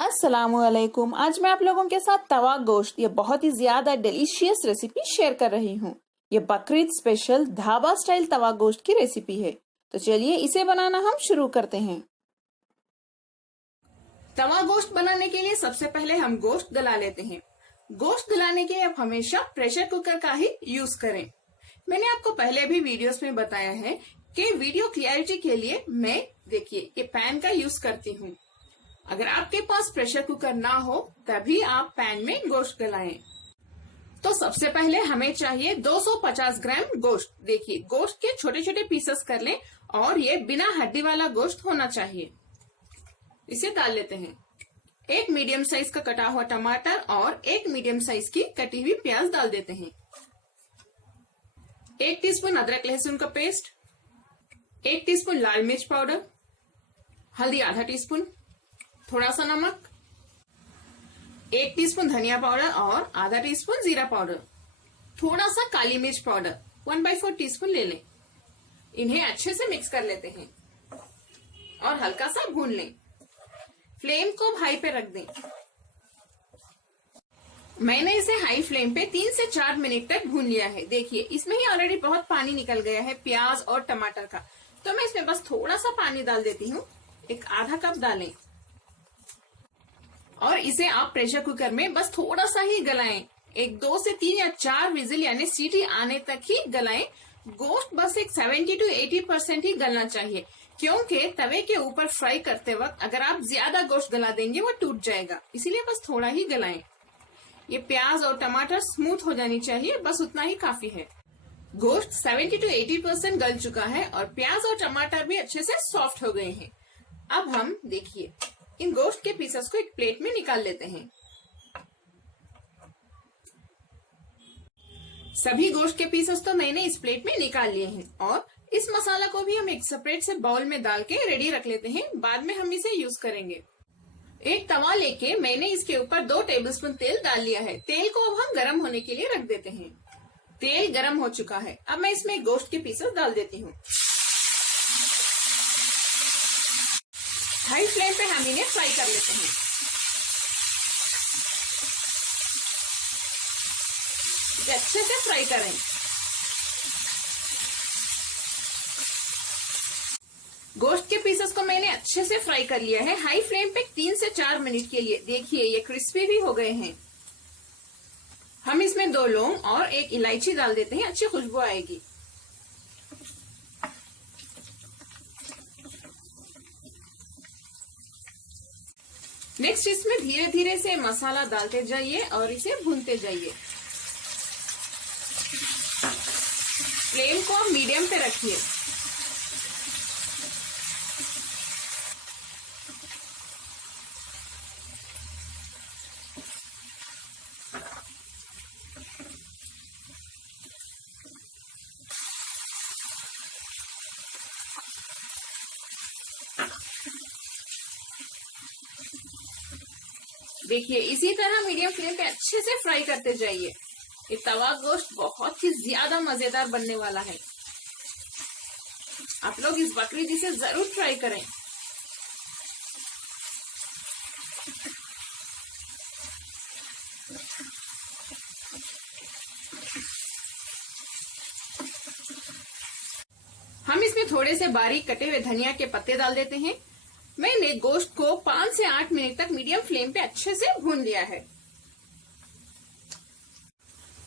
अस्सलामुअलैकुम। आज मैं आप लोगों के साथ तवा गोश्त ये बहुत ही ज्यादा डिलीशियस रेसिपी शेयर कर रही हूँ। ये बकरीद स्पेशल ढाबा स्टाइल तवा गोश्त की रेसिपी है। तो चलिए इसे बनाना हम शुरू करते हैं। तवा गोश्त बनाने के लिए सबसे पहले हम गोश्त गला लेते हैं। गोश्त गलाने के लिए आप हमेशा प्रेशर कुकर का ही यूज करें। मैंने आपको पहले भी वीडियोस में बताया है कि वीडियो क्लियरिटी के लिए मैं देखिए ये पैन का यूज करती हूँ। अगर आपके पास प्रेशर कुकर ना हो तभी आप पैन में गोश्त गलाएं। तो सबसे पहले हमें चाहिए 250 ग्राम गोश्त। देखिए गोश्त के छोटे छोटे पीसेस कर लें और ये बिना हड्डी वाला गोश्त होना चाहिए। इसे डाल लेते हैं। एक मीडियम साइज का कटा हुआ टमाटर और एक मीडियम साइज की कटी हुई प्याज डाल देते हैं। 1 टीस्पून अदरक लहसुन का पेस्ट, 1 टीस्पून लाल मिर्च पाउडर, हल्दी आधा टीस्पून, थोड़ा सा नमक, 1 टीस्पून धनिया पाउडर और आधा टीस्पून जीरा पाउडर, थोड़ा सा काली मिर्च पाउडर 1/4 टीस्पून ले लें। इन्हें अच्छे से मिक्स कर लेते हैं और हल्का सा भून लें। फ्लेम को हाई पे रख दें। मैंने इसे हाई फ्लेम पे 3 से 4 मिनट तक भून लिया है। देखिए इसमें ही ऑलरेडी बहुत पानी निकल गया है प्याज और टमाटर का। तो मैं इसमें बस थोड़ा सा पानी डाल देती हूँ, एक आधा कप डालें और इसे आप प्रेशर कुकर में बस थोड़ा सा ही गलाएं। एक 2 से 3 या 4 विजिल यानी सीटी आने तक ही गलाएं। गोश्त बस एक 70 to 80% ही गलना चाहिए, क्योंकि तवे के ऊपर फ्राई करते वक्त अगर आप ज्यादा गोश्त गला देंगे वो टूट जाएगा, इसीलिए बस थोड़ा ही गलाएं। ये प्याज और टमाटर स्मूथ हो जानी चाहिए, बस उतना ही काफी है। गोश्त 70 to 80% गल चुका है और प्याज और टमाटर भी अच्छे से सॉफ्ट हो गए हैं। अब हम देखिए इन गोश्त के पीसेस को एक प्लेट में निकाल लेते हैं। सभी गोश्त के पीसेस तो मैंने इस प्लेट में निकाल लिए हैं और इस मसाला को भी हम एक सेपरेट से बाउल में डाल के रेडी रख लेते हैं, बाद में हम इसे यूज करेंगे। एक तवा लेके मैंने इसके ऊपर 2 टेबलस्पून तेल डाल लिया है। तेल को अब हम गर्म होने के लिए रख देते हैं। तेल गर्म हो चुका है। अब मैं इसमें गोश्त के पीसेस डाल देती हूँ। हाई फ्लेम पे हम इन्हें फ्राई कर लेते हैं। इसे अच्छे से फ्राई करें। गोश्त के पीसेस को मैंने अच्छे से फ्राई कर लिया है हाई फ्लेम पे 3 से 4 मिनट के लिए। देखिए ये क्रिस्पी भी हो गए हैं। हम इसमें 2 लौंग और 1 इलायची डाल देते हैं, अच्छी खुशबू आएगी। नेक्स्ट इसमें धीरे धीरे से मसाला डालते जाइए और इसे भूनते जाइए। फ्लेम को आप मीडियम पे रखिए। देखिए इसी तरह मीडियम फ्लेम पे अच्छे से फ्राई करते जाइए। ये तवा गोश्त बहुत ही ज्यादा मजेदार बनने वाला है। आप लोग इस बकरीद इसे जरूर ट्राई करें। हम इसमें थोड़े से बारीक कटे हुए धनिया के पत्ते डाल देते हैं। मैंने गोश्त को 5 से 8 मिनट तक मीडियम फ्लेम पे अच्छे से भून लिया है।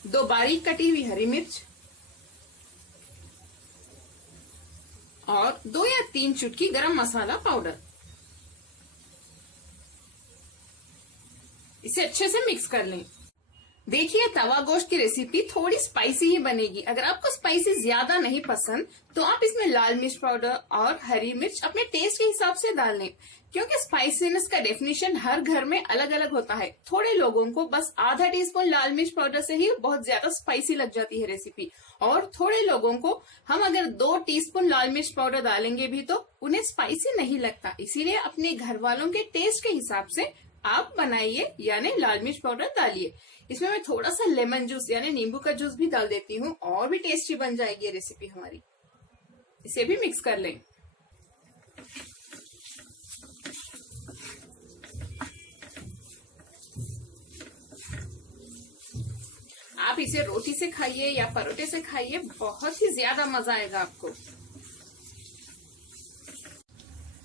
2 बारीक कटी हुई हरी मिर्च और 2 या 3 चुटकी गरम मसाला पाउडर। इसे अच्छे से मिक्स कर लें। देखिए तवा गोश्त की रेसिपी थोड़ी स्पाइसी ही बनेगी। अगर आपको स्पाइसी ज्यादा नहीं पसंद तो आप इसमें लाल मिर्च पाउडर और हरी मिर्च अपने टेस्ट के हिसाब से डाल लें, क्योंकि स्पाइसीनेस का डेफिनेशन हर घर में अलग अलग होता है। थोड़े लोगों को बस आधा टीस्पून लाल मिर्च पाउडर से ही बहुत ज्यादा स्पाइसी लग जाती है रेसिपी, और थोड़े लोगों को हम अगर 2 टीस्पून लाल मिर्च पाउडर डालेंगे भी तो उन्हें स्पाइसी नहीं लगता। इसीलिए अपने घर वालों के टेस्ट के हिसाब से आप बनाइए, यानी लाल मिर्च पाउडर डालिए। इसमें मैं थोड़ा सा लेमन जूस यानी नींबू का जूस भी डाल देती हूँ और भी टेस्टी बन जाएगी ये रेसिपी हमारी। इसे भी मिक्स कर लें। आप इसे रोटी से खाइए या परोठे से खाइए, बहुत ही ज्यादा मजा आएगा आपको।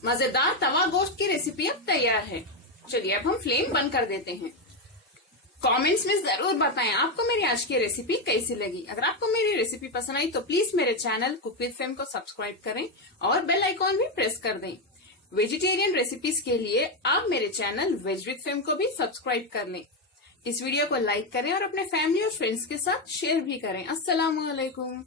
मजेदार तवा गोश्त की रेसिपी अब तैयार है। चलिए अब हम फ्लेम बंद कर देते हैं। कमेंट्स में जरूर बताएं आपको मेरी आज की रेसिपी कैसी लगी। अगर आपको मेरी रेसिपी पसंद आई तो प्लीज मेरे चैनल कुक विद फेम को सब्सक्राइब करें और बेल आइकॉन भी प्रेस कर दें। वेजिटेरियन रेसिपीज के लिए आप मेरे चैनल वेज विद फेम को भी सब्सक्राइब कर लें। इस वीडियो को लाइक करें और अपने फैमिली और फ्रेंड्स के साथ शेयर भी करें। अस्सलाम वालेकुम।